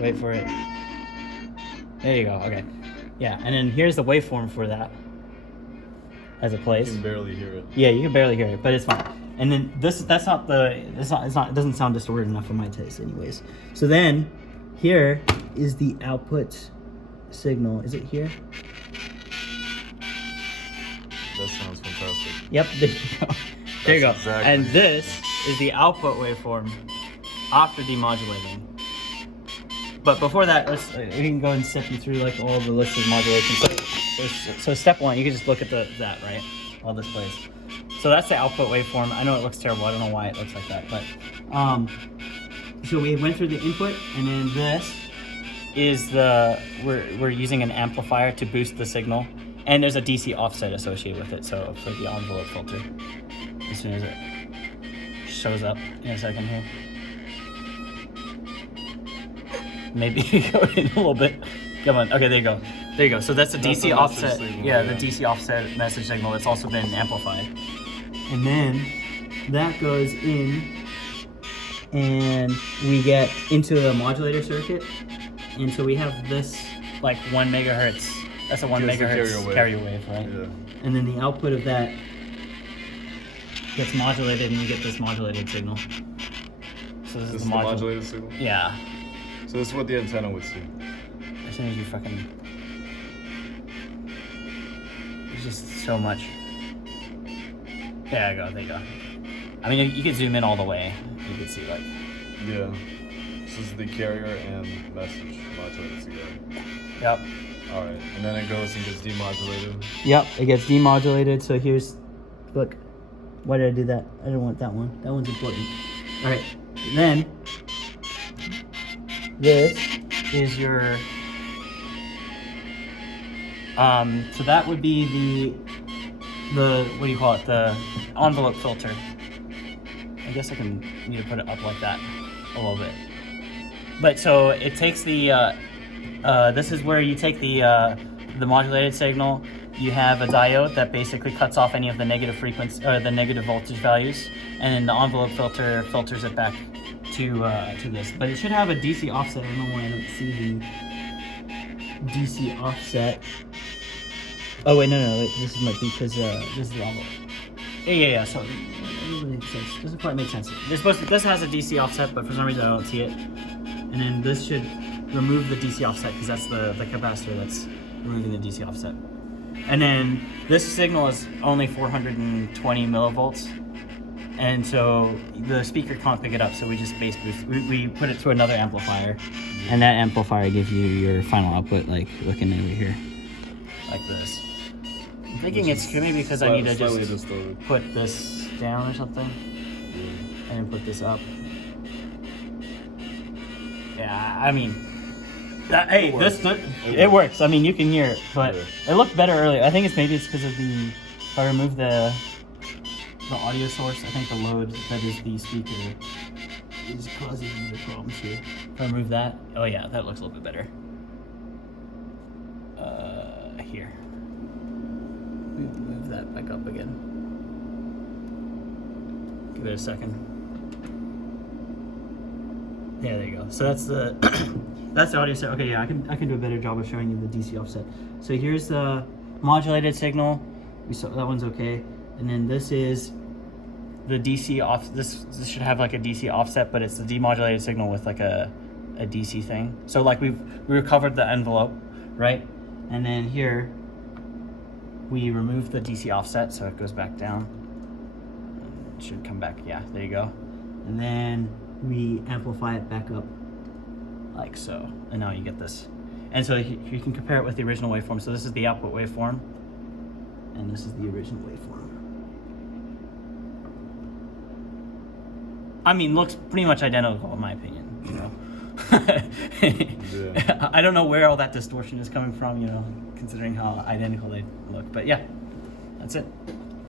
Wait for it. There you go. Okay. Yeah, and then here's the waveform for that. As it plays. You can barely hear it. Yeah, you can barely hear it, but it's fine. And then it doesn't sound distorted enough for my taste anyways. So then here is the output signal. Is it here? That sounds fantastic. Yep, there you go. There you go. Exactly. And this is the output waveform after demodulating. But before that, we can go and step you through like all the list of modulations. So step one, you can just look at that, right? While this plays. So that's the output waveform. I know it looks terrible. I don't know why it looks like that, but so we went through the input, and then this is we're using an amplifier to boost the signal, and there's a DC offset associated with it. So for the envelope filter, as soon as it shows up in a second here. Maybe go in a little bit. Come on. Okay, there you go. There you go. So that's the DC offset. Signal, yeah, the DC offset message signal that's also been amplified. And then that goes in, and we get into the modulator circuit. And so we have this like 1 megahertz. That's a 1 megahertz carrier wave, right? Yeah. And then the output of that gets modulated, and you get this modulated signal. So this is the modulated signal? Yeah. So this is what the antenna would see. As soon as you fucking... There's just so much. There you go, there you go. I mean, you could zoom in all the way. You could see, like... Yeah. This is the carrier and message modulated together. Yep. Alright, and then it goes and gets demodulated. Yep, it gets demodulated, so here's... Look. Why did I do that? I didn't want that one. That one's important. Alright, then... This is your... so that would be the what do you call it? The envelope filter. I guess I need to put it up like that a little bit. But so it takes the this is where you take the modulated signal. You have a diode that basically cuts off any of the negative frequency or the negative voltage values, and then the envelope filter filters it back to this. But it should have a DC offset. I don't know why I don't see the DC offset. Oh wait, no, this might be because this is the envelope. Yeah. So it makes sense. Doesn't quite make sense. This has a DC offset, but for some reason I don't see it. And then this should remove the DC offset because that's the capacitor that's removing the DC offset. And then this signal is only 420 millivolts, and so the speaker can't pick it up. So we just bass boost. We put it through another amplifier, and that amplifier gives you your final output, like looking over here, like this. I'm thinking it's maybe because I need to just put this down or something, and then put this up. Yeah, I mean, it works. I mean, you can hear it, but it looked better earlier. I think maybe it's because of if I remove the audio source, I think the load that is the speaker is causing the problems here. If I remove that, oh yeah, that looks a little bit better. Here. Move that back up again. Give it a second. Yeah, there you go. So that's the that's the audio set. Okay, yeah, I can do a better job of showing you the DC offset. So here's the modulated signal. We saw that one's okay, and then this is the DC off. This should have like a DC offset, but it's the demodulated signal with like a DC thing. So like we recovered the envelope, right? And then here we removed the DC offset, so it goes back down. It should come back. Yeah, there you go. And then we amplify it back up like so, and now you get this. And so you can compare it with the original waveform. So this is the output waveform, and this is the original waveform. I mean, looks pretty much identical in my opinion, you know. Yeah. I don't know where all that distortion is coming from, you know, considering how identical they look. But yeah, that's it.